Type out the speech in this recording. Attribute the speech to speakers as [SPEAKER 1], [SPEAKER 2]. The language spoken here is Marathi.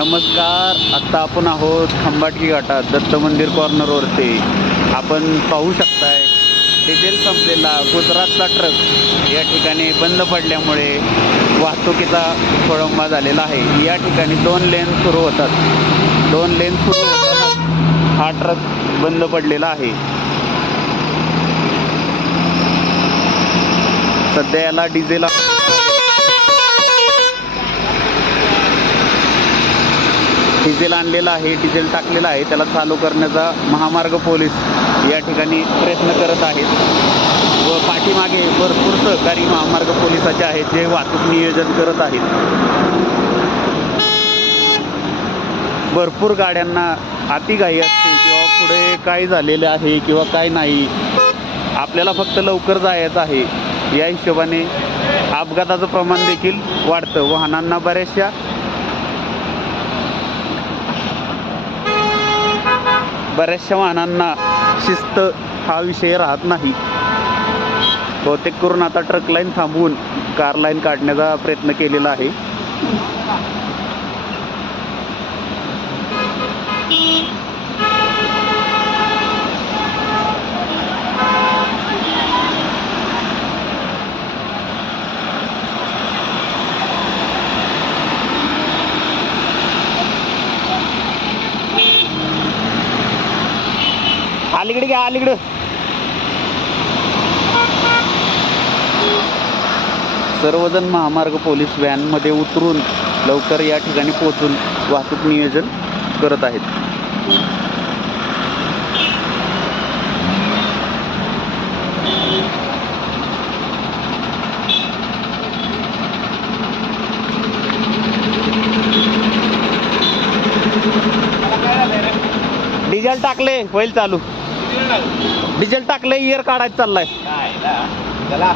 [SPEAKER 1] नमस्कार आत्ता आपण आहोत खंबाटकी घाटात दत्त मंदिर कॉर्नरवरती आपण पाहू शकताय डिझेल संपलेला गुजरातचा ट्रक या ठिकाणी बंद पडल्यामुळे वाहतुकीचा खोळंबा झालेला आहे. या ठिकाणी दोन लेन सुरू होतात. दोन लेन सुरू होताना हा ट्रक बंद पडलेला आहे. सध्या याला डिझेल डिझेल आणलेलं आहे डिझेल टाकलेलं आहे त्याला चालू करण्याचा महामार्ग पोलीस या ठिकाणी प्रयत्न करत आहेत. व पाठीमागे भरपूर सहकारी महामार्ग पोलिसाचे आहेत जे वाहतूक नियोजन करत आहेत. भरपूर गाड्यांना अतिघाई असते किंवा पुढे काय झालेले आहे किंवा काय नाही आपल्याला फक्त लवकर जायचं आहे. या हिशोबाने अपघाताचं प्रमाण देखील वाढतं. वाहनांना बऱ्याचशा बऱ्याचशा वाहनांना शिस्त हा विषय राहत नाही. बहुतेक करून आता ट्रक लाईन थांबवून कार लाईन काढण्याचा प्रयत्न केलेला आहे. अलीकडे घ्या अलीकडं सर्वजण महामार्ग पोलीस व्हॅनमध्ये उतरून लवकर या ठिकाणी पोहोचून वाहतूक नियोजन करत आहेत. डिझेल टाकले होईल चालू. डिझेल टाकले इयर काढायचं चाललाय.
[SPEAKER 2] त्याला